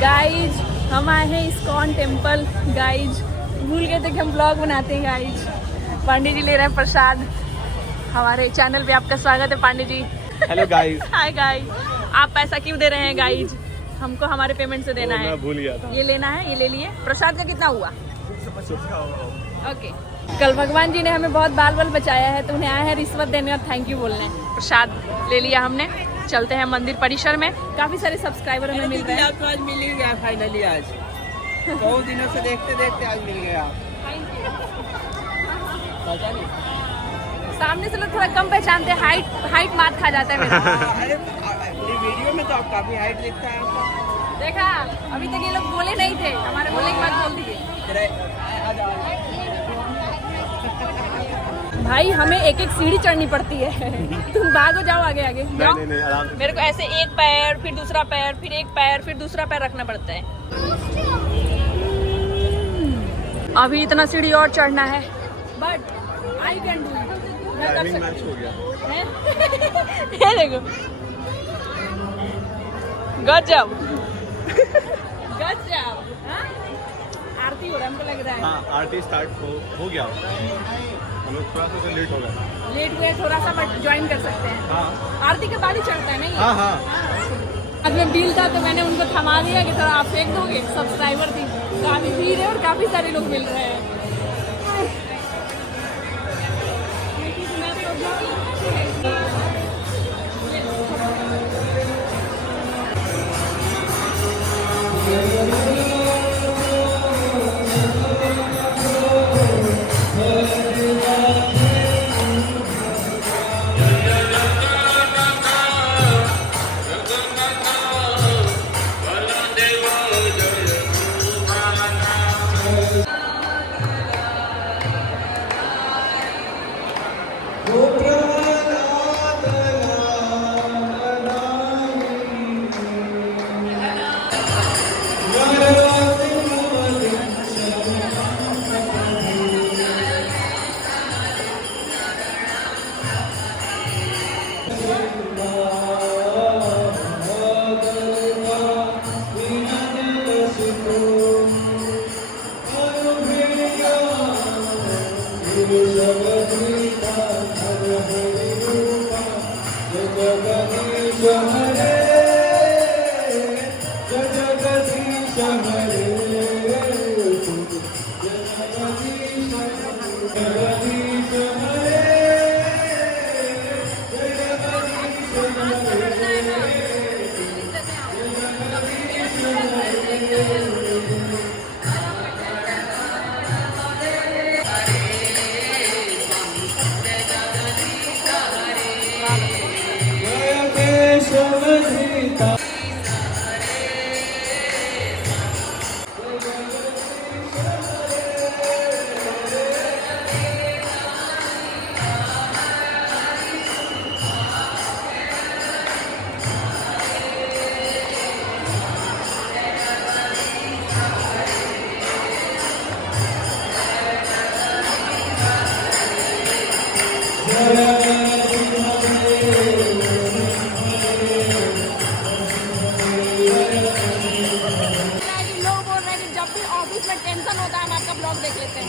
Guys हम आए हैं इस्कॉन टेम्पल। गाइज भूल गए थे कि हम ब्लॉग बनाते हैं। गाइज पांडे जी ले रहे हैं प्रसाद। हमारे चैनल पे आपका स्वागत है Pandey ji. Hello guys. Hi guys, आप पैसा क्यों दे रहे हैं गाइज? हमको हमारे पेमेंट से देना है। मैं भूल गया था। ये लेना है, ये ले लिए। प्रसाद का कितना हुआ? ओके। कल भगवान जी ने हमें बहुत बाल बाल बचाया है तो उन्हें आया है रिश्वत देने और थैंक यू बोलने। प्रसाद ले लिया हमने। चलते हैं मंदिर परिसर में। काफी सारे सब्सक्राइबर हमें मिल रहे हैं। तो आज मिल ही गया फाइनली। आज बहुत दिनों से देखते देखते आज मिल गया। पता नहीं, सामने से लोग थोड़ा कम पहचानते हैं। हाइट मात खा जाता है मेरा। अरे वीडियो में तो आप काफी हाइट दिखता है आपका। देखा, अभी तक ये लोग बोले नहीं थे, हमारे बोले के बाद बोल दिए। भाई हमें एक एक सीढ़ी चढ़नी पड़ती है। तुम भागो, जाओ आगे आगे जाओ। नहीं, आराम से। मेरे को ऐसे एक पैर फिर दूसरा पैर फिर एक पैर फिर दूसरा पैर रखना पड़ता है। अभी इतना सीढ़ी और चढ़ना है, but I can do it. मैं कर टाइमिंग मैच सकती हो गया। हूँ। ये देखो, गजब गजब। हाँ? आरती हो रहा है, हमको लग रहा है। हाँ, आरती स्टार्ट हो गया। हम लोग थोड़ा सा लेट हो गया। लेट हुए थोड़ा सा, बट ज्वाइन कर सकते हैं। हाँ आरती के बाद ही चढ़ता है नहीं? हाँ। आज में बिल था तो मैंने उनको थमा दिया कि थोड़ा आप फेंक दोगे। सब्सक्राइबर थी, काफी भीड़ है और काफी सारे लोग मिल रहे हैं। लोग बोल रहे हैं कि जब भी ऑफिस में टेंशन होता है हम आपका ब्लॉग देख लेते हैं।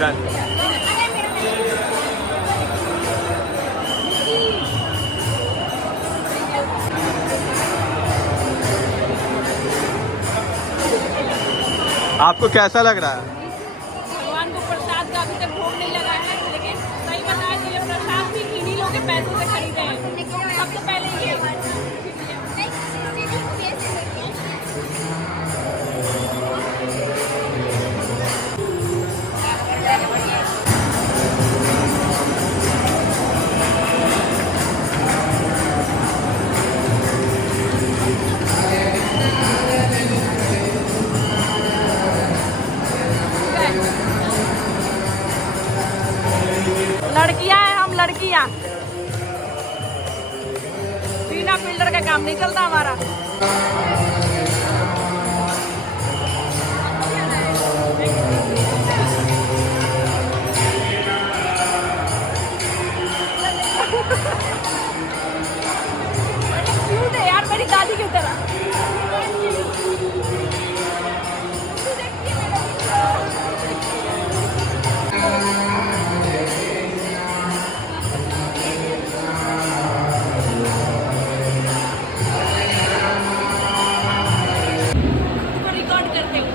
Done. आपको कैसा लग रहा है? भगवान को प्रसाद का अभी तक भोग नहीं लगा है, लेकिन सही बताया तो ये प्रसाद भी इन्हीं लोगों के पैसों से खरीदे हैं। सबसे पहले ये लड़कियां हैं, हम लड़कियां। बिना फिल्टर का काम नहीं चलता हमारा। क्यूट है यार, मेरी दादी की तरह। रिकॉर्ड करते हुए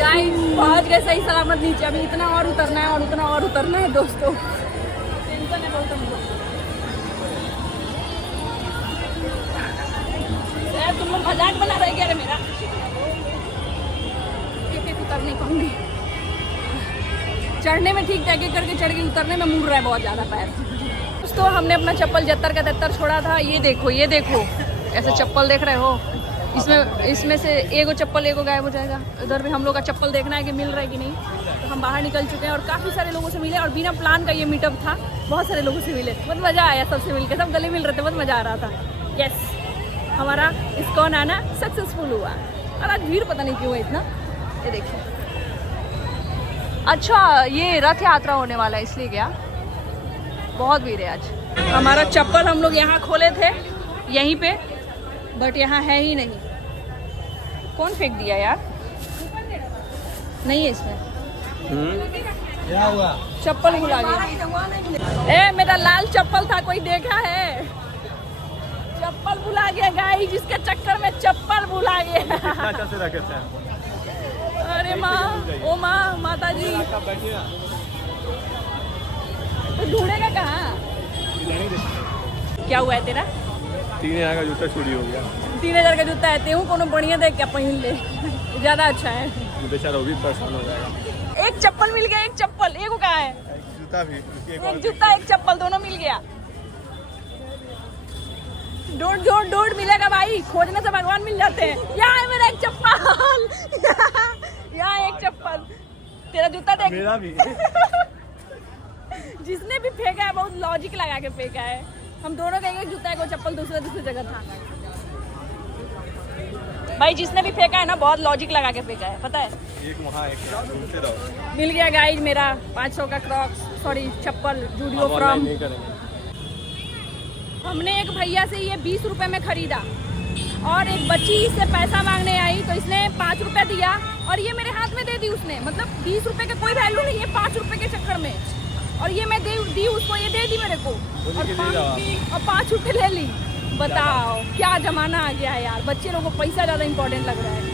गाइस पहुंच गए सही सलामत नीचे। अभी इतना और उतरना है और उतना और उतरना है दोस्तों। टेंशन है बहुत हमको। तुम लोग मजाक बना रहे क्या रे मेरा? एक उतर नहीं पाऊंगी। चढ़ने में ठीक जाके करके चढ़ गई, उतरने में मुड़ रहा है बहुत ज्यादा पैर। दोस्तों हमने अपना चप्पल जत्तर का तत्तर छोड़ा था। ये देखो ऐसे चप्पल देख रहे हो, इसमें से एगो चप्पल एगो गायब हो जाएगा। उधर भी हम लोग का चप्पल देखना है कि मिल रहा है कि नहीं। तो हम बाहर निकल चुके हैं और काफ़ी सारे लोगों से मिले और बिना प्लान का ये मीटअप था। बहुत सारे लोगों से मिले, बहुत मज़ा आया सबसे मिलकर। सब गले मिल रहे थे, बहुत मज़ा आ रहा था। यस, हमारा इस्कॉन आना सक्सेसफुल हुआ। और आज भीड़ पता नहीं क्यों है इतना। ये देखिए, अच्छा ये रथ यात्रा होने वाला है इसलिए क्या बहुत भीड़ है आज। हमारा चप्पल हम लोग यहाँ खोले थे यहीं पे, बट यहाँ है ही नहीं। कौन फेंक दिया यार? नहीं है इसमें। क्या हुआ? चप्पल भुला गया। ए मेरा लाल चप्पल था, कोई देखा है? चप्पल भुला गया गाइस, जिसके चक्कर में चप्पल भुला गया। अरे माँ, ओ माँ, माता जी, तो ढूंढेगा कहाँ? क्या हुआ है तेरा? 3000 का जूता चोरी हो गया। 3000 का जूता है, तेहू कोनो बढ़िया देख क्या पहन ले, ज्यादा अच्छा है। बेचारा वो भी परेशान हो जाएगा। एक चप्पल मिल गया, एक चप्पल, एगो कहाँ है? जूता भी, एक जूता एक चप्पल दोनों मिल गया। ढूंढ मिलेगा भाई, खोजने से भगवान मिल जाते हैं। यहाँ है मेरा एक चप्पल। यहाँ एक चप्पल, तेरा जूता देख। मेरा भी। जिसने भी फेंका है बहुत लॉजिक लगा के फेंका है। हम दोनों का एक जूता को चप्पल दूसरे जगह था। भाई जिसने भी फेंका है ना बहुत लॉजिक लगा के फेंका है, पता है। एक वहाँ एक मिल गया गाइज मेरा 500 का Crocs, sorry chappal, Zudio from. हमने एक भैया से ये 20 रुपए में खरीदा और एक बच्ची इससे पैसा मांगने आई तो इसने 5 रुपए दिया और ये मेरे हाथ में दे दी उसने। मतलब 20 रुपए का कोई वैल्यू नहीं है 5 रुपए के चक्कर में। और ये मैं दी उसको, ये दे दी मेरे को और 5 रुपए ले ली। बताओ क्या जमाना आ गया है यार, बच्चे लोगों को पैसा ज़्यादा इंपॉर्टेंट लग रहा है।